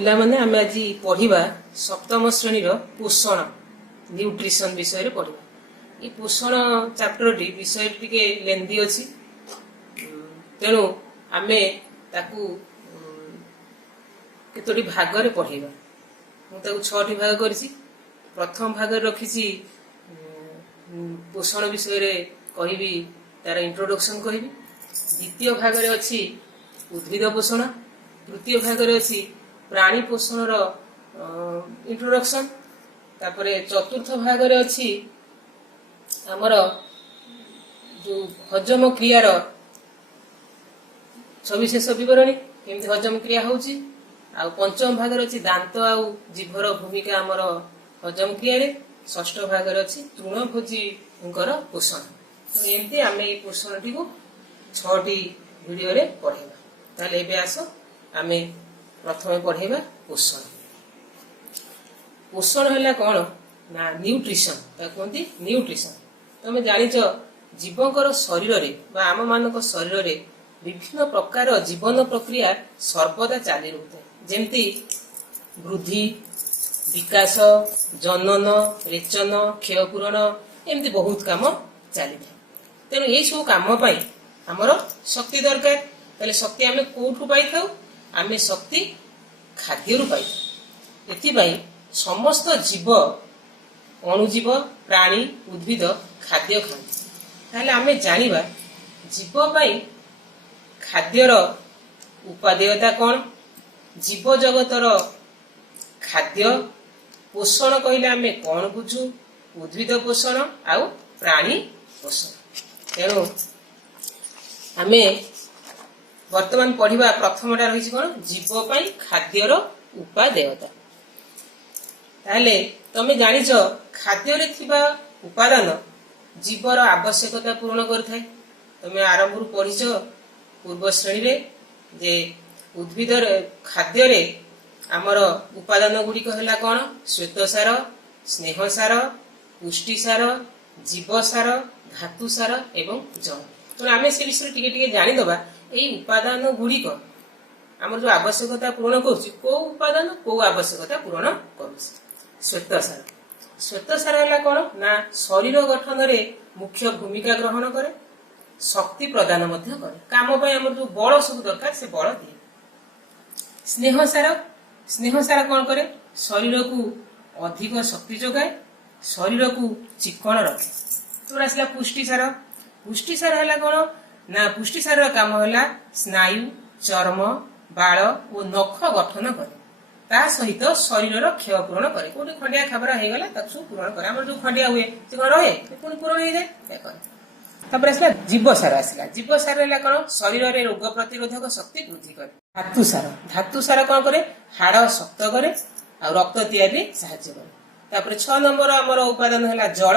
ପିଲାମାନେ ଆମେ ଆଜି ପଢିବା ସପ୍ତମ ଶ୍ରେଣୀର ପୋଷଣ ନ୍ୟୁଟ୍ରିସନ ବିଷୟରେ ପଢିବା। ଏ ପୋଷଣ ଚାପ୍ଟରଟି ବିଷୟଟି ଟିକେ ଲେନ୍ଦି ଅଛି, ତେଣୁ ଆମେ ତାକୁ କେତୋଟି ଭାଗରେ ପଢେଇବା। ମୁଁ ତାକୁ 6ଟି ଭାଗ କରିଛି। ପ୍ରଥମ ଭାଗରେ ରଖିଛି ପୋଷଣ ବିଷୟରେ କହିବି, ତାର ଇଣ୍ଟ୍ରୋଡକ୍ସନ କହିବି। ଦ୍ୱିତୀୟ ଭାଗରେ ଅଛି ଉଦ୍ଭିଦ ପୋଷଣ। ତୃତୀୟ ଭାଗରେ ଅଛି ପ୍ରାଣୀ ପୋଷଣର ଇଣ୍ଟ୍ରୋଡକ୍ସନ। ତାପରେ ଚତୁର୍ଥ ଭାଗରେ ଅଛି ଆମର ଯୋଉ ହଜମ କ୍ରିୟାର ସବିଶେଷ ବିବରଣୀ, କେମିତି ହଜମ କ୍ରିୟା ହଉଛି। ଆଉ ପଞ୍ଚମ ଭାଗରେ ଅଛି ଦାନ୍ତ ଆଉ ଜିଭର ଭୂମିକା ଆମର ହଜମ କ୍ରିୟାରେ। ଷଷ୍ଠ ଭାଗରେ ଅଛି ତୃଣଭୋଜୀଙ୍କର ପୋଷଣ। ଏମିତି ଆମେ ଏଇ ପୋଷଣଟିକୁ 6ଟି ଭିଡିଓରେ ପଢେଇବା। ତାହେଲେ ଏବେ ଆସ ଆମେ ପ୍ରଥମେ ପଢେଇବା ପୋଷଣ। ପୋଷଣ ହେଲା କଣ ନା ନ୍ୟୁଟ୍ରିସନ, ତାକୁ କୁହନ୍ତି ନ୍ୟୁଟ୍ରିସନ। ତମେ ଜାଣିଛ ଜୀବଙ୍କର ଶରୀରରେ ବା ଆମ ମାନଙ୍କ ଶରୀରରେ ବିଭିନ୍ନ ପ୍ରକାର ଜୀବନ ପ୍ରକ୍ରିୟା ସର୍ବଦା ଚାଲି ରହୁଥାଏ। ଯେମିତି ବୃଦ୍ଧି, ବିକାଶ, ଜନନ, ରେଚନ, କ୍ଷୟପୂରଣ, ଏମିତି ବହୁତ କାମ ଚାଲିଥାଏ। ତେଣୁ ଏଇ ସବୁ କାମ ପାଇଁ ଆମର ଶକ୍ତି ଦରକାର। ତାହେଲେ ଶକ୍ତି ଆମେ କୋଉଠୁ ପାଇଥାଉ? ଆମେ ଶକ୍ତି ଖାଦ୍ୟରୁ ପାଇଥାଉ। ଏଥିପାଇଁ ସମସ୍ତ ଜୀବ, ଅଣୁଜୀବ, ପ୍ରାଣୀ, ଉଦ୍ଭିଦ ଖାଦ୍ୟ ଖାଆନ୍ତି। ତାହେଲେ ଆମେ ଜାଣିବା ଜୀବ ପାଇଁ ଖାଦ୍ୟର ଉପାଦେୟତା କଣ, ଜୀବ ଜଗତର ଖାଦ୍ୟ ପୋଷଣ କହିଲେ ଆମେ କଣ ବୁଝୁ, ଉଦ୍ଭିଦ ପୋଷଣ ଆଉ ପ୍ରାଣୀ ପୋଷଣ। ତେଣୁ ଆମେ ବର୍ତ୍ତମାନ ପଢିବା ପ୍ରଥମଟା ରହିଛି କଣ, ଜୀବ ପାଇଁ ଖାଦ୍ୟର ଉପାଦେୟତା। ତାହେଲେ ତମେ ଜାଣିଛ ଖାଦ୍ୟରେ ଥିବା ଉପାଦାନ ଜୀବର ଆବଶ୍ୟକତା ପୂରଣ କରିଥାଏ। ତମେ ଆରମ୍ଭରୁ ପଢିଛ ପୂର୍ବ ଶ୍ରେଣୀରେ ଯେ ଉଦ୍ଭିଦର ଖାଦ୍ୟରେ ଆମର ଉପାଦାନ ଗୁଡିକ ହେଲା କଣ, ଶ୍ୱେତସାର, ସ୍ନେହସାର, ପୁଷ୍ଟିସାର, ଜୀବସାର, ଧାତୁସାର ଏବଂ ଜଳ। ତେଣୁ ଆମେ ସେ ବିଷୟରେ ଟିକେ ଟିକେ ଜାଣିଦବା। ଏଇ ଉପାଦାନ ଗୁଡିକ ଆମର ଯୋଉ ଆବଶ୍ୟକତା ପୂରଣ କରୁଛି, କୋଉ ଉପାଦାନ କୋଉ ଆବଶ୍ୟକତା ପୂରଣ କରୁଛି? ଶ୍ୱେତସାର। ଶ୍ୱେତସାର ହେଲା କଣ ନା ଶରୀର ଗଠନରେ ମୁଖ୍ୟ ଭୂମିକା ଗ୍ରହଣ କରେ, ଶକ୍ତି ପ୍ରଦାନ ମଧ୍ୟ କରେ। କାମ ପାଇଁ ଆମର ଯୋଉ ବଳ ସବୁ ଦରକାର ସେ ବଳ ଦିଏ। ସ୍ନେହସାର, ସ୍ନେହସାର କଣ କରେ? ଶରୀରକୁ ଅଧିକ ଶକ୍ତି ଯୋଗାଏ, ଶରୀରକୁ ଚିକ୍କଣ ରଖେ। ତାପରେ ଆସିଲା ପୁଷ୍ଟିସାର। ପୁଷ୍ଟିସାର ହେଲା କଣ ନା ପୁଷ୍ଟିସାରର କାମ ହେଲା ସ୍ନାୟୁ, ଚର୍ମ, ବାଳ ଓ ନଖ ଗଠନ କରେ। ତା ସହିତ ଶରୀରର କ୍ଷୟ ପୂରଣ କରେ। କୋଉଠି ଖଣ୍ଡିଆ ଖାବରା ହେଇଗଲା ତାକୁ ସବୁ ପୂରଣ କରେ। ଆମର ଯୋଉ ଖଣ୍ଡିଆ ହୁଏ ସେ କଣ ରହେ, ପୁଣି ପୂରଣ ହେଇଯାଏ। ତାପରେ ଆସିଲା ଜୀବସାର। ଆସିଲା ଜୀବସାର ହେଲା କଣ, ଶରୀରରେ ରୋଗ ପ୍ରତିରୋଧକ ଶକ୍ତି ବୃଦ୍ଧି କରେ। ଧାତୁସାର। ଧାତୁସାର କଣ କରେ, ହାଡ ଶକ୍ତ କରେ ଆଉ ରକ୍ତ ତିଆରିରେ ସାହାଯ୍ୟ କରେ। ତାପରେ 6 ନମ୍ବର ଆମର ଉପାଦାନ ହେଲା ଜଳ।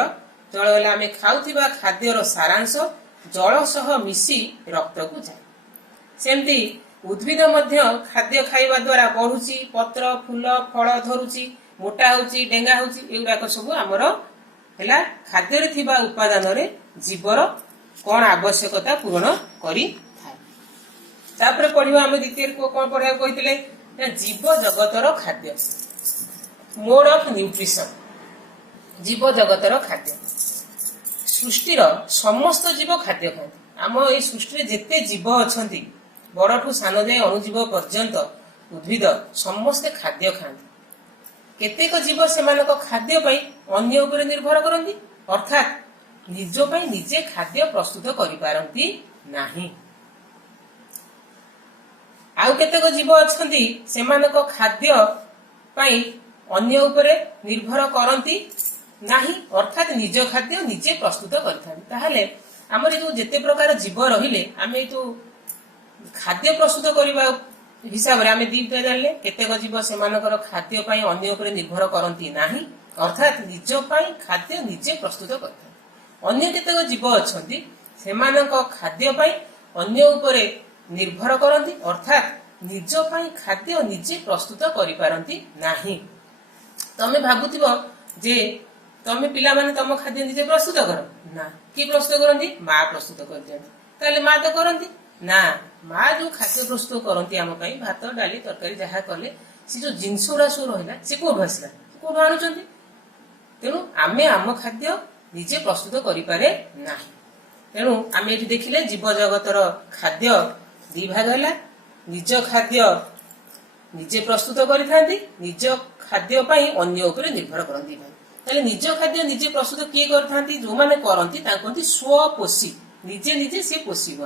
ଜଳ ହେଲା ଆମେ ଖାଉଥିବା ଖାଦ୍ୟର ସାରାଂଶ, ଜଳ ସହ ମିଶି ରକ୍ତକୁ ଯାଏ। ସେମିତି ଉଦ୍ଭିଦ ମଧ୍ୟ ଖାଦ୍ୟ ଖାଇବା ଦ୍ୱାରା ବଢୁଛି, ପତ୍ର, ଫୁଲ, ଫଳ ଧରୁଛି, ମୋଟା ହଉଛି, ଡେଙ୍ଗା ହଉଛି। ଏଗୁଡାକ ସବୁ ଆମର ହେଲା ଖାଦ୍ୟରେ ଥିବା ଉପାଦାନରେ ଜୀବର କଣ ଆବଶ୍ୟକତା ପୂରଣ କରିଥାଏ। ତାପରେ ପଢିବା ଆମେ ଦ୍ୱିତୀୟରେ କଣ ପଢିବାକୁ କହିଥିଲେ, ଜୀବ ଜଗତର ଖାଦ୍ୟ, ମୋଡ ଅଫ ନ୍ୟୁଟ୍ରିସନ। ଜୀବ ଜଗତର ଖାଦ୍ୟ। ସୃଷ୍ଟିର ସମସ୍ତ ଜୀବ ଖାଦ୍ୟ ଖାଆନ୍ତି। ଆମ ଏଇ ସୃଷ୍ଟିରେ ଯେତେ ଜୀବ ଅଛନ୍ତି, ବଡଠୁ ସାନ ଯାଏ ଅଣୁଜୀବ ପର୍ଯ୍ୟନ୍ତ ଉଦ୍ଭିଦ ସମସ୍ତେ ଖାଦ୍ୟ ଖାଆନ୍ତି। କେତେକ ଜୀବ ସେମାନଙ୍କ ଖାଦ୍ୟ ପାଇଁ ଅନ୍ୟ ଉପରେ ନିର୍ଭର କରନ୍ତି, ଅର୍ଥାତ୍ ନିଜ ପାଇଁ ନିଜେ ଖାଦ୍ୟ ପ୍ରସ୍ତୁତ କରିପାରନ୍ତି ନାହିଁ। ଆଉ କେତେକ ଜୀବ ଅଛନ୍ତି ସେମାନଙ୍କ ଖାଦ୍ୟ ପାଇଁ ଅନ୍ୟ ଉପରେ ନିର୍ଭର କରନ୍ତି ନାହିଁ, ଅର୍ଥାତ୍ ନିଜ ଖାଦ୍ୟ ନିଜେ ପ୍ରସ୍ତୁତ କରିଥାନ୍ତି। ତାହେଲେ ଆମର ଯୋଉ ଯେତେ ପ୍ରକାର ଜୀବ ରହିଲେ, ଆମେ ଏଇ ଯୋଉ ଖାଦ୍ୟ ପ୍ରସ୍ତୁତ କରିବା ହିସାବରେ ଆମେ ଦିଟା ଜାଣିଲେ। କେତେକ ଜୀବ ସେମାନଙ୍କର ଖାଦ୍ୟ ପାଇଁ ଅନ୍ୟ ଉପରେ ନିର୍ଭର କରନ୍ତି ନାହିଁ, ଅର୍ଥାତ୍ ନିଜ ପାଇଁ ଖାଦ୍ୟ ନିଜେ ପ୍ରସ୍ତୁତ କରିଥାନ୍ତି। ଅନ୍ୟ କେତେକ ଜୀବ ଅଛନ୍ତି ସେମାନଙ୍କ ଖାଦ୍ୟ ପାଇଁ ଅନ୍ୟ ଉପରେ ନିର୍ଭର କରନ୍ତି, ଅର୍ଥାତ୍ ନିଜ ପାଇଁ ଖାଦ୍ୟ ନିଜେ ପ୍ରସ୍ତୁତ କରିପାରନ୍ତି ନାହିଁ। ତମେ ଭାବୁଥିବ ଯେ ତମେ ପିଲାମାନେ ତମ ଖାଦ୍ୟ ନିଜେ ପ୍ରସ୍ତୁତ କର ନା, କିଏ ପ୍ରସ୍ତୁତ କରନ୍ତି? ମା ପ୍ରସ୍ତୁତ କରିଦିଅନ୍ତି। ତାହେଲେ ମା ତ କରନ୍ତି ନା, ମା ଯୋଉ ଖାଦ୍ୟ ପ୍ରସ୍ତୁତ କରନ୍ତି ଆମ ପାଇଁ, ଭାତ, ଡାଲି, ତରକାରୀ ଯାହା କଲେ से जो जिनस गुड़ा सब रहा से कौन आसला कौन आणुंट तेणु आमे आम खाद्य निजे प्रस्तुत करें ना तेणु आम ये देखिले जीव जगतर खाद्य दी भाग है निज खाद्य निजे प्रस्तुत करि निज खाद्य अन्य उपर निर्भर करती ताले निज खाद्य निजे प्रस्तुत किए करती जो मैंने करती कहते स्वपोषी निजे निजे सी पोषी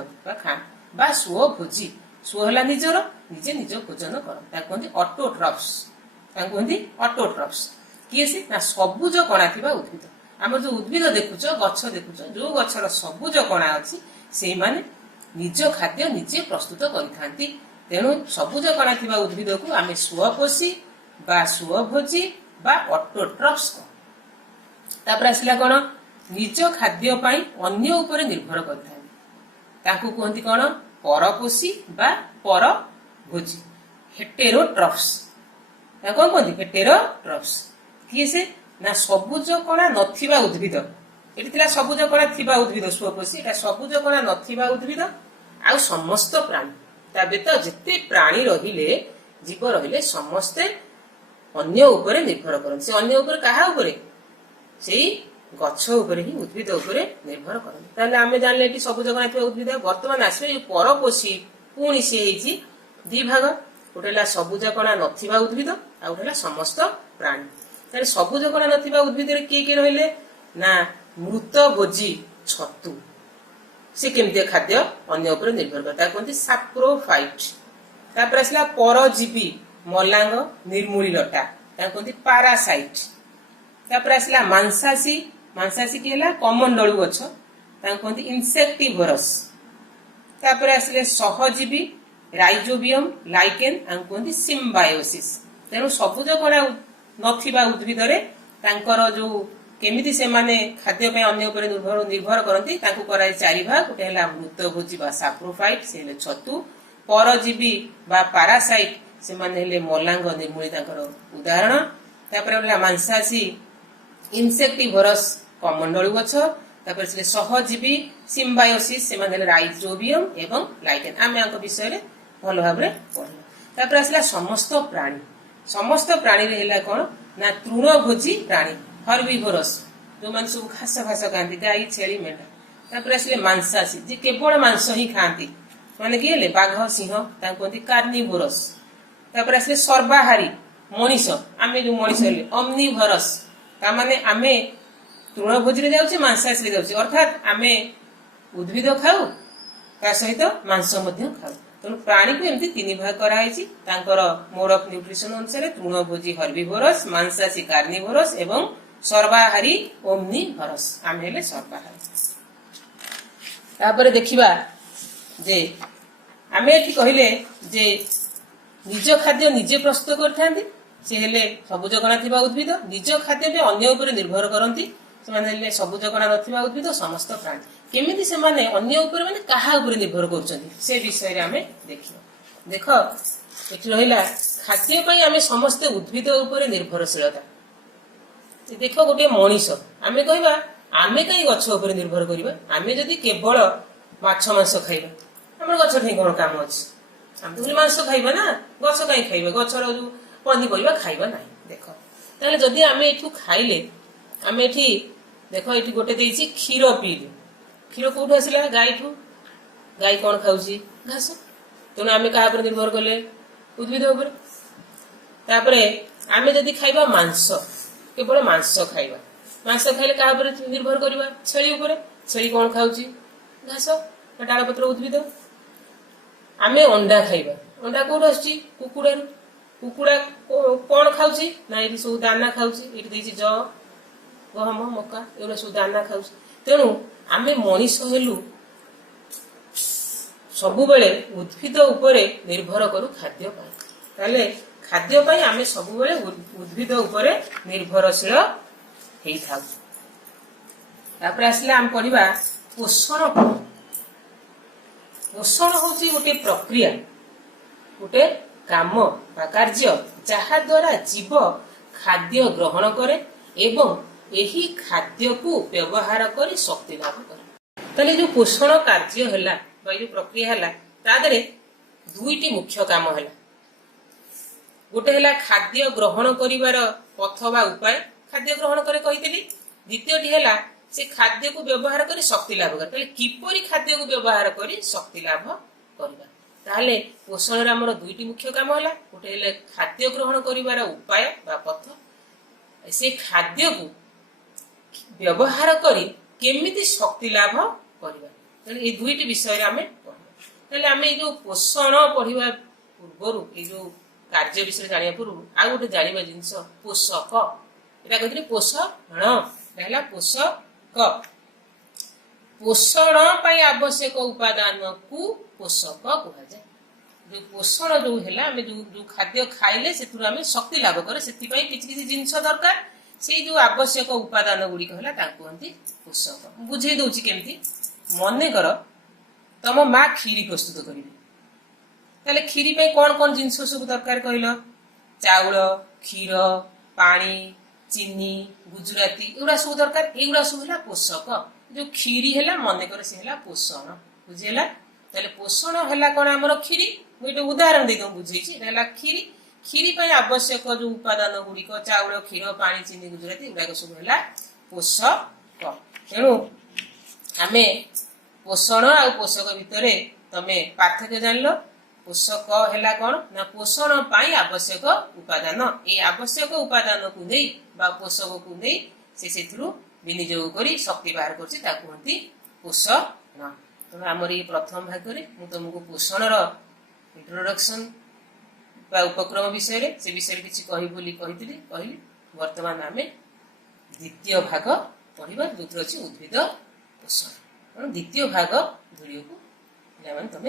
बा स्वभोजी स्व है निजर निजे निज भोजन करते ऑटोट्रॉप्स कहते ऑटोट्रॉप्स किए से ना सबुज कणा थिबा उद्भिद आम जो उद्भिद देखुच गछ देखुच जो गछर सबुज कणा अच्छी से माने निज खाद्य निजे प्रस्तुत करि तेणु सबुज कणा थिबा उद्भिद को आम स्वपोषी बा स्वभोजी बा ऑटोट्रॉप्स आसला कौन निज खाद्य अन्य उपर निर्भर करता कहती कौन परपोषी बा परभोजी हेटेरोट्रॉप्स कौन कहती हेटेरोट्रॉप्स किए से ना सबुज कणा नथिबा उद्भिद ये सबुज कणा थिबा उद्भिद स्वपोषी एटा सबुज कणा नथिबा उद्भिद आ समस्त प्राणी ता व्यत जिते प्राणी रहिले जीव रहिले समस्ते अन्य उपरे निर्भर करन से अन्य उपर कहा उपरे सेही गछ उपरे ही उद्भिद उपरे निर्भर करन ताले आमे जानले कि सबुज कणा थिबा उद्भिद वर्तमान आसबे ये परपोषी पुणी से हेची दी भाग गोटेला सबुज कणा नथिबा उद्भिद आ गोटेला समस्त प्राणी ताले सबुज कणा नथिबा उद्भिद रे किए रहिले ना मृत भोजी छतु से केमती खाद्य अन्य उपर निर्भर करता कहते साप्रोफाइट तापर आसला परजीवी मलांग निर्मूली लटा कहते पारासाइट तापर आसला मांसासी मांसासी की है कमंडलू गछ कहते इनसेक्टिवरस तापर आसले सहजीवी राइजोबियम लाइकेन कहते सिम्बायोसिस तेणु सबुज कणा नथिबा उद्भिद रे तांकर जो केमिति से माने खाद्य पे अन्य उपर निर्भर करती कराए चारि भाग गोटे है मृतभोजी बा साप्रोफाइट से छतु परजीवी बा पारासाइट से माने मलांग निर्मूली उदाहरण तापर मांसासी इनसेक्टिवरस कमंडलू गछ तापर सहजीवी सिम्बायोसिस से माने राइजोबियम एवं लाइकेन आमे आंक विषय रे भल भाव रे पढिला तापर आसला समस्त प्राणी रे हैला कोन ना तृणभोजी प्राणी हर्बिवोरस जो माने सब घास खाती गाई छेली मेंढा तापर आसले मांसासी जे केवल मांस ही खाती माने किए बाघ सिंह कहते कार्निवोरस तापर आसले सर्वाहारी मनीष आमे जो मनीष हेले omnivorous तामाने आमे तृणभोजी रे जाउचे मांसासी रे जाउचे अर्थात आमे उद्भिद खाऊ ता सहित मांस मध्य खाऊ तेणु प्राणी को एमती तीन भाग कराई मोड ऑफ न्यूट्रिशन अनुसार तृणभोजी हर्बिवोरस मांसासी कार्निवोरस एवं सर्वाहारी ओमनिवोरस आम हेले सर्वाहारी तापर देखिबा जे आमे एठी कहिले जे निज खाद्य निजे प्रस्तुत करथांती से हेले सबुज कणा थिबा उद्भिद निज खाद्य पे अन्य उपर निर्भर करती से माने सबुज कणा नथिबा उद्भिद समस्त प्राणी केमिति से माने अन्य उपर माने कहा उपर निर्भर करछंती से विषय रे आमे देखियो देखो एठी रहिला खाद्य पई आमे समस्त उद्भिद उपर निर्भरशीलता देखो गोटे मनीष आमे कहबा आमे कई गछ उपर निर्भर करिबा आमे जदी केवल माछ मांस खाइबा हमर गछ ठई कोन काम अछि हम तो मांस खाइबा ना गछ कई खाइबा गछर जो पनीपरिबा खाइबा नाही देखो ताले जदी आमे एठू खाइले आमे एठी देखो एठी गोटे देइछि क्षीर पीले क्षीर कोठू आसिला गायठू गाय कोन खाउछि घास तेणु आमे कहा पर निर्भर कले उद्भिद उपर तापरे आमे जदी खाइबा मांस केवल मांस खाइले कहा पर निर्भर करबा छेली उपर छेली कोन खाउछि घास डाल पत्र उद्भिद आमे अंडा खाइबा अंडा कोठू आछि कुकुडा कुकुड़ा कौन खाऊची ना ये सब दाना खाऊची ये देछि ज गहम मक्का एगुड़ा सब दाना खाऊची तेणु आमे मनीष हेलु सबु बेले उद्भिद उपरे निर्भर करू खाद्य पाई ताले खाद्य पाई आमे सबु बेले उद्भिद उपरे निर्भरशील हेई थाउ तापर आसले आम पढिबा पोषण पोषण होची गोटे प्रक्रिया गोटे काम बा कार्य जहा द्वारा जीव खाद्य ग्रहण करे एवं एही खाद्य को व्यवहार करी शक्ति लाभ करे ताले जो पोषण कार्य हैला बा जो प्रक्रिया हैला ता देरे दुईटी मुख्य काम हैला गोटे है खाद्य ग्रहण करिवार पथ बा उपाय खाद्य ग्रहण करे कहितली। द्वितीयटी है से खाद्य को व्यवहार करी शक्ति लाभ कर किपरि खाद्य को व्यवहार करी शक्ति लाभ करबा। ताहले पोषण रे हमर दुईटी मुख्य काम होला। गोटे है खाद्य ग्रहण करिवार उपाय बा पथ से खाद्य को व्यवहार करी केमिति शक्ति लाभ करबा। ताहले ए दुईटी विषय रे हमें पढिबा। ताहले हमें जो पोषण पढिबा पूर्वरु ए जो कार्य विषय जानिया पूर्व आ गोटे जानिबा जिंस पोषक एटा कहथि पोषण पहला पोषक पोषण पाई आवश्यक उपादान को पोषक कहा जाए। जो पोषण जो है हमें जो खाद्य खाइले से हमें शक्ति लाभ करे से किसी जिनस दरकार से जो आवश्यक उपादान गुड़िक है कहते पोषक। बुझे दौची केमती मन कर तुम माँ खीरी प्रस्तुत करेंगे ताले खीरी पे कौन कौन जिनस सब दरकार कहल चाउल क्षीर पानी चीनी गुजराती एगुड़ा सब दरकार एगुड़ा सब है पोषक। जो खीरी है मन कर से पोषण बुझेगा। ताले पोषण है कौन आमर खीरी मुझे उदाहरण दे बुझे खीरी खीरी पे आवश्यक जो उपादान गुड़िक चाउल क्षीर पानी चीनी गुजराती गुड़ाक सब है पोषक। तेणु आम पोषण आ पोषक भितर तमे पार्थक्य जान लो। पोषक है कौन ना पोषण पाई आवश्यक उपादान ए आवश्यक उपादान को नहीं बा पोषक को नहीं से विनियोग कर शक्ति बाहर करती पोषण। तेणु आमर ये प्रथम भाग में तुमको पोषण इंट्रोडक्शन बा उपक्रम विषय से विषय किसी कहली। वर्तमान आम द्वितीय भाग पढ़ा जो अच्छी उद्भिद पोषण। द्वितीय भाग वीडियो को तुम